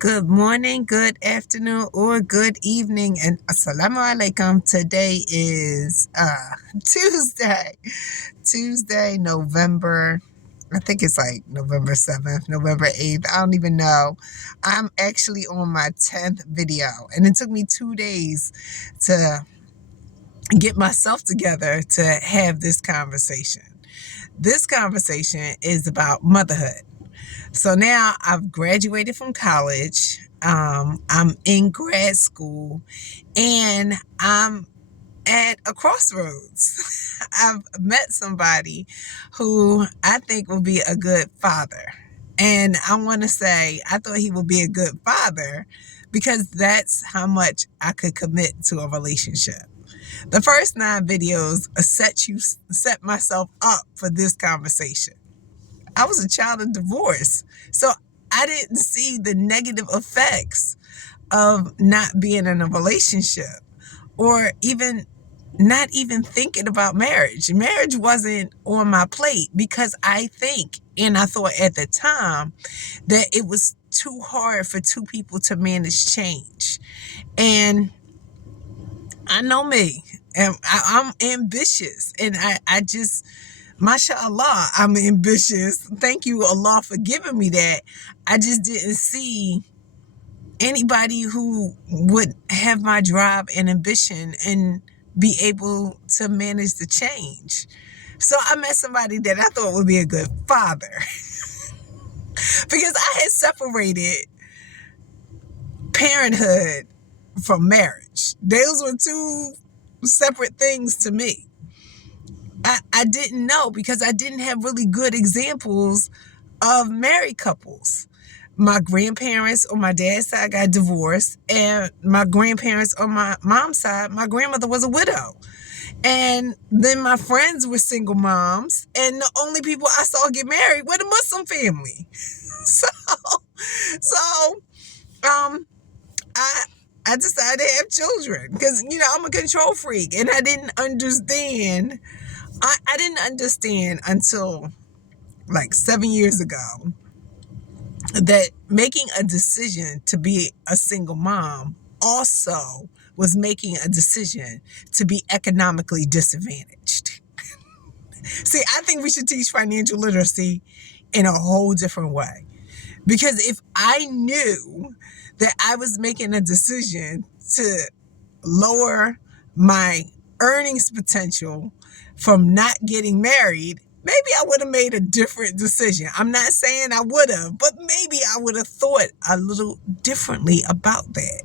Good morning, good afternoon, or good evening, and assalamu alaikum. Today is Tuesday, November. I think it's like November 7th, November 8th. I don't even know. I'm actually on my 10th video, and it took me 2 days to get myself together to have this conversation. This conversation is about motherhood. So now I've graduated from college. I'm in grad school and I'm at a crossroads. I've met somebody who I think will be a good father. And I want to say I thought he would be a good father because that's how much I could commit to a relationship. The first 9 videos set myself up for this conversation. I was a child of divorce. So I didn't see the negative effects of not being in a relationship or even not even thinking about marriage. Marriage wasn't on my plate because I thought at the time that it was too hard for two people to manage change. And I know me, and I'm ambitious, and I just, mashallah, I'm ambitious. Thank you, Allah, for giving me that. I just didn't see anybody who would have my drive and ambition and be able to manage the change. So I met somebody that I thought would be a good father because I had separated parenthood from marriage. Those were two separate things to me. I didn't know because I didn't have really good examples of married couples. My grandparents on my dad's side got divorced, and my grandparents on my mom's side, my grandmother was a widow. And then my friends were single moms, and the only people I saw get married were the Muslim family. So, so, I decided to have children because, I'm a control freak, and I didn't understand. I didn't understand until like 7 years ago that making a decision to be a single mom also was making a decision to be economically disadvantaged. See, I think we should teach financial literacy in a whole different way. Because if I knew that I was making a decision to lower my earnings potential from not getting married, maybe I would have made a different decision. I'm not saying I would have, but maybe I would have thought a little differently about that.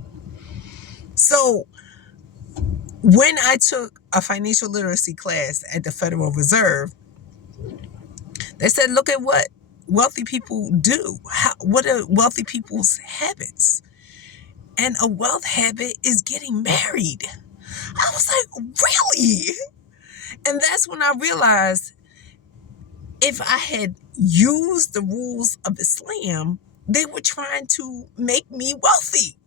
So when I took a financial literacy class at the Federal Reserve, they said, look at what wealthy people do. What are wealthy people's habits? And a wealth habit is getting married. I was like, really? And that's when I realized if I had used the rules of Islam, they were trying to make me wealthy.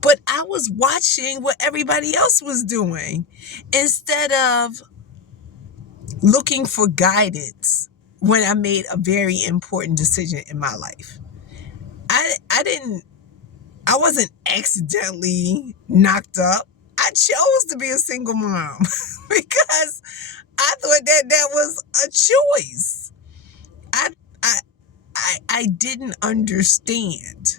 But I was watching what everybody else was doing instead of looking for guidance when I made a very important decision in my life. I wasn't accidentally knocked up. I chose to be a single mom because I thought that was a choice. I I I didn't understand.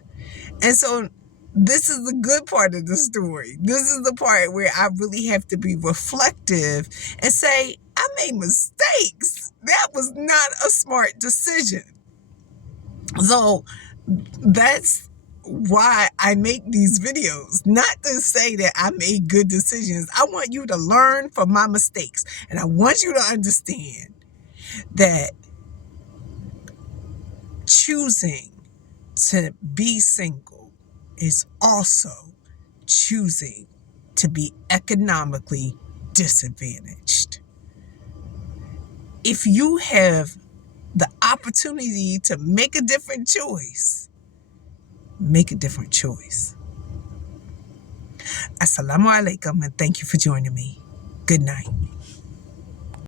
And so this is the good part of the story. This is the part where I really have to be reflective and say, I made mistakes. That was not a smart decision. So that's why I make these videos, not to say that I made good decisions. I want you to learn from my mistakes. And I want you to understand that choosing to be single is also choosing to be economically disadvantaged. If you have the opportunity to make a different choice, make a different choice. Assalamu alaikum, and thank you for joining me. Good night.